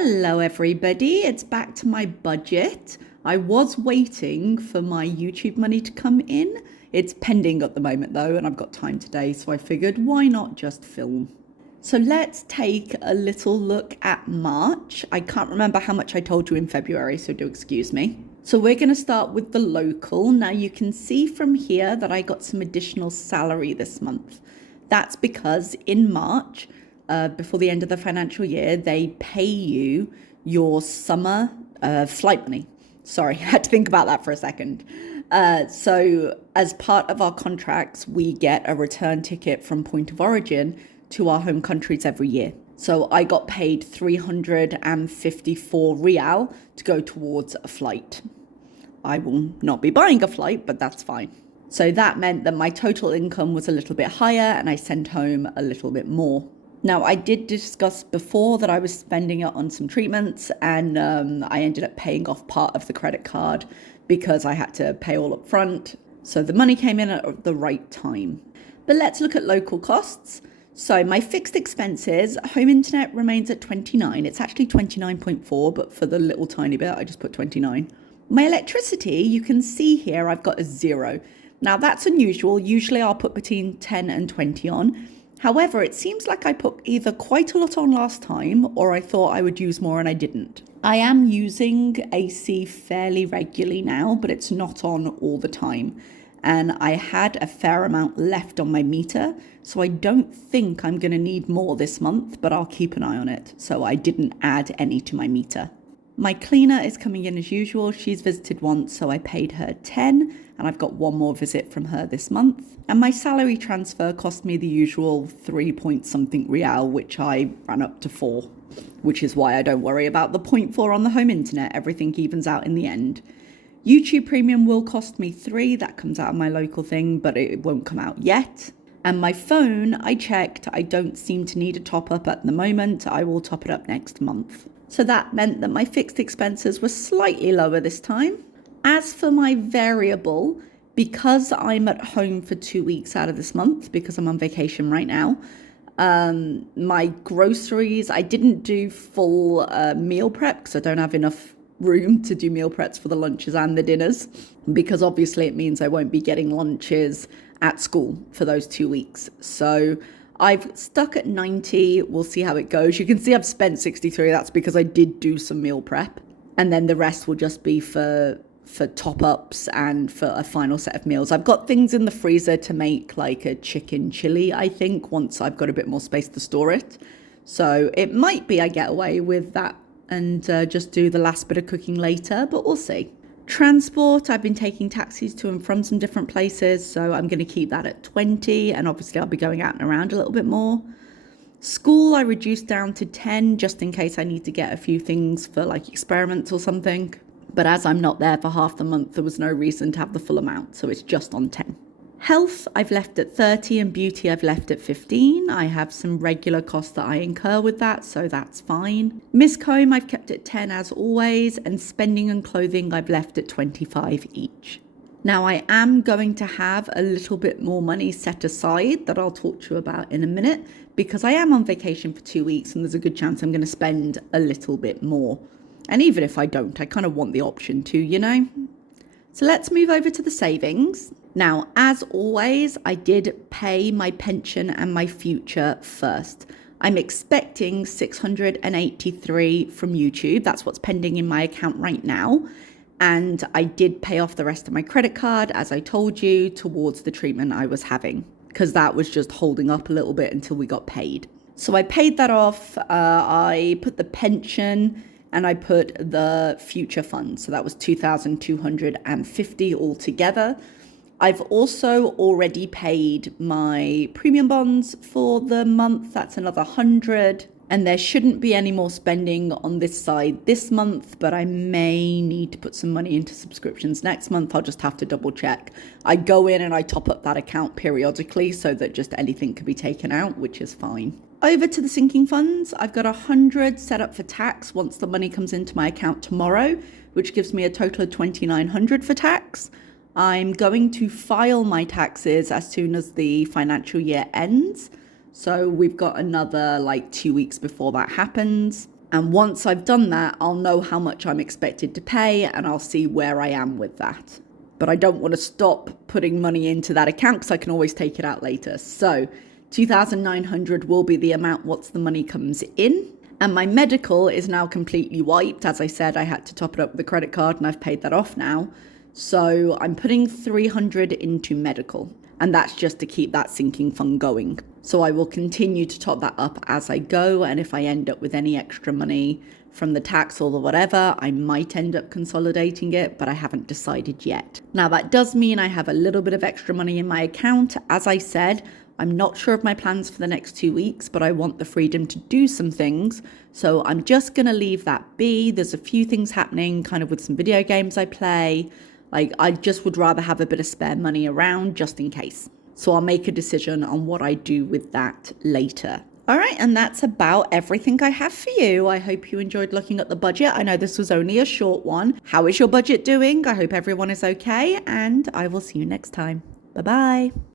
Hello everybody, it's back to my budget. I was waiting for my YouTube money to come in. It's pending at the moment though, and I've got time today, so I figured why not just film. So let's take a little look at March. I can't remember how much I told you in February, so do excuse me. So we're going to start with the local. Now you can see from here that I got some additional salary this month. That's because in March, before the end of the financial year, they pay you your summer flight money. Sorry, I had to think about that for a second. So as part of our contracts, we get a return ticket from point of origin to our home countries every year. So I got paid 354 rial to go towards a flight. I will not be buying a flight, but that's fine. So that meant that my total income was a little bit higher and I sent home a little bit more. Now, I did discuss before that I was spending it on some treatments, and I ended up paying off part of the credit card because I had to pay all up front. So the money came in at the right time. But let's look at local costs. So my fixed expenses, home internet remains at 29. It's actually 29.4, but for the little tiny bit, I just put 29. My electricity, you can see here, I've got a 0. Now that's unusual. Usually I'll put between 10 and 20 on. However, it seems like I put either quite a lot on last time or I thought I would use more and I didn't. I am using AC fairly regularly now, but it's not on all the time. And I had a fair amount left on my meter, so I don't think I'm going to need more this month, but I'll keep an eye on it. So I didn't add any to my meter. My cleaner is coming in as usual. She's visited once, so I paid her 10, and I've got one more visit from her this month. And my salary transfer cost me the usual 3 point something rial, which I ran up to 4, which is why I don't worry about the 0.4 on the home internet. Everything evens out in the end. YouTube Premium will cost me 3. That comes out of my local thing, but it won't come out yet. And my phone, I checked, I don't seem to need a top up at the moment. I will top it up next month. So that meant that my fixed expenses were slightly lower this time. As for my variable, because I'm at home for 2 weeks out of this month, because I'm on vacation right now, my groceries, I didn't do full meal prep because I don't have enough room to do meal preps for the lunches and the dinners, because obviously it means I won't be getting lunches at school for those 2 weeks. So I've stuck at 90. We'll see how it goes. You can see I've spent 63. That's because I did do some meal prep. And then the rest will just be for top-ups and for a final set of meals. I've got things in the freezer to make like a chicken chili, I think, once I've got a bit more space to store it. So it might be I get away with that and just do the last bit of cooking later, but we'll see. Transport, I've been taking taxis to and from some different places, so I'm going to keep that at 20, and obviously I'll be going out and around a little bit more. School, I reduced down to 10 just in case I need to get a few things for like experiments or something. But as I'm not there for half the month, there was no reason to have the full amount, so it's just on 10. Health, I've left at 30, and beauty, I've left at 15. I have some regular costs that I incur with that, so that's fine. Miscomb, I've kept at 10 as always, and spending and clothing, I've left at 25 each. Now, I am going to have a little bit more money set aside that I'll talk to you about in a minute, because I am on vacation for 2 weeks, and there's a good chance I'm going to spend a little bit more. And even if I don't, I kind of want the option to, you know? So let's move over to the savings. Now, as always, I did pay my pension and my future first. I'm expecting 683 from YouTube. That's what's pending in my account right now. And I did pay off the rest of my credit card, as I told you, towards the treatment I was having, because that was just holding up a little bit until we got paid. So I paid that off. I put the pension and I put the future fund. So that was 2,250 altogether. I've also already paid my premium bonds for the month. That's another 100. And there shouldn't be any more spending on this side this month, but I may need to put some money into subscriptions next month. I'll just have to double check. I go in and I top up that account periodically so that just anything can be taken out, which is fine. Over to the sinking funds. I've got 100 set up for tax once the money comes into my account tomorrow, which gives me a total of 2,900 for tax. I'm going to file my taxes as soon as the financial year ends. So we've got another 2 weeks before that happens. And once I've done that, I'll know how much I'm expected to pay and I'll see where I am with that. But I don't want to stop putting money into that account because I can always take it out later. So 2,900 will be the amount once the money comes in. And my medical is now completely wiped. As I said, I had to top it up with a credit card and I've paid that off now. So I'm putting 300 into medical. And that's just to keep that sinking fund going. So I will continue to top that up as I go. And if I end up with any extra money from the tax or the whatever, I might end up consolidating it, but I haven't decided yet. Now that does mean I have a little bit of extra money in my account. As I said, I'm not sure of my plans for the next 2 weeks, but I want the freedom to do some things. So I'm just going to leave that be. There's a few things happening kind of with some video games I play. Like, I just would rather have a bit of spare money around just in case. So I'll make a decision on what I do with that later. All right, and that's about everything I have for you. I hope you enjoyed looking at the budget. I know this was only a short one. How is your budget doing? I hope everyone is okay, and I will see you next time. Bye-bye.